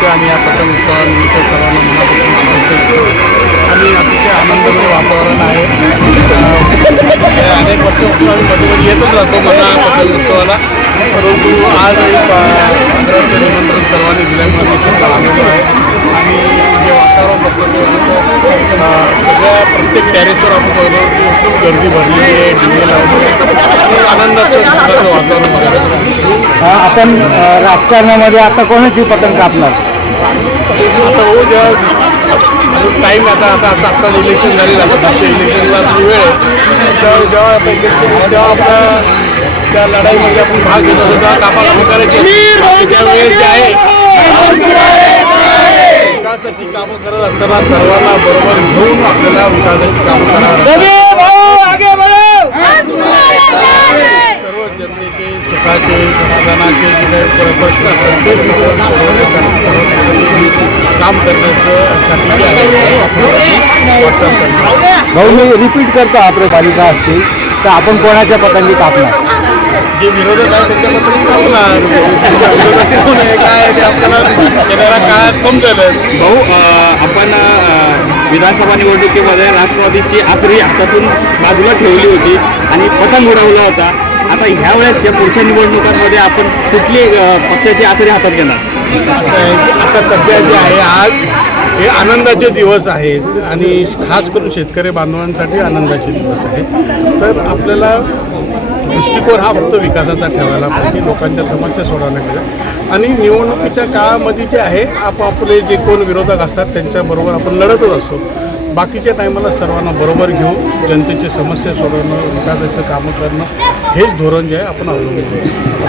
निमित्त आणि या पतंग उत्सवानिमित्त सर्वांना मनापासून शुभेच्छा देतो. आणि अतिशय आनंदमय वातावरण आहे. अं, गेल्या अनेक वर्षापासून आम्ही मध्ये येतच राहतो मला पतंग उत्सवाला परंतु आज एक आग्रहाचं निमंत्रण सर्वांनी दिल्यामुळे मी खूप आनंद आहे. आणि जे वातावरण बघतो सगळ्या प्रत्येक टॅरेसवर आपण बघतो की खूप गर्दी भरली आहे डी लावले आनंदाचं वातावरण बघायला आपण राजकारणामध्ये आता कोणाची पतंग कापणार? आता भाऊ जेव्हा टाईम आता आता आता आता इलेक्शन झालेलं आता पुढच्या इलेक्शनला जी वेळ आहे. तेव्हा जेव्हा आता इलेक्शन तेव्हा आपल्या त्या लढाईमध्ये आपण भाग घेत असतो तेव्हा कापाकापी करायची बाकीच्या वेळेस जे आहे. विकासाची कामं करत असताना सर्वांना बरोबर घेऊन आपल्याला विकासाची कामं करावी सर्व जनतेचे सुखाचे समाधानाचे जे काही प्रश्न असतात भाऊ मी रिपीट करतो आपल्या पालिका असतील तर आपण कोणाच्या पतंगी कापणार? जे विरोधक आहे कापणार विरोधक कोण आहे काय आहे ते आपल्याला येणाऱ्या काळात समजेलच भाऊ अ, आपण अ, विधानसभा निवडणुकीमध्ये राष्ट्रवादीची आसरी हातातून बाजूला ठेवली होती आणि पतंग उडवला होता. आता ह्या वेळेस या पुढच्या निवडणुकांमध्ये आपण कुठली अ, पक्षाची आसरी हातात घेणार? असं आहे की आता सध्या जे आहे आज हे आनंदाचे दिवस आहेत आणि खास करून शेतकरी बांधवांसाठी आनंदाचे दिवस आहेत. तर आपल्याला दृष्टिकोन हा फक्त विकासाचा ठेवायला पाहिजे. लोकांच्या समस्या सोडवण्याकडे आणि निवडणुकीच्या काळामध्ये जे आहे आपापले जे कोण विरोधक असतात त्यांच्याबरोबर आपण लढतच असतो. बाकीच्या टायमाला सर्वांना बरोबर घेऊन जनतेची समस्या सोडवणं विकासाचं कामं करणं हेच धोरण जे आहे आपण अवलंबून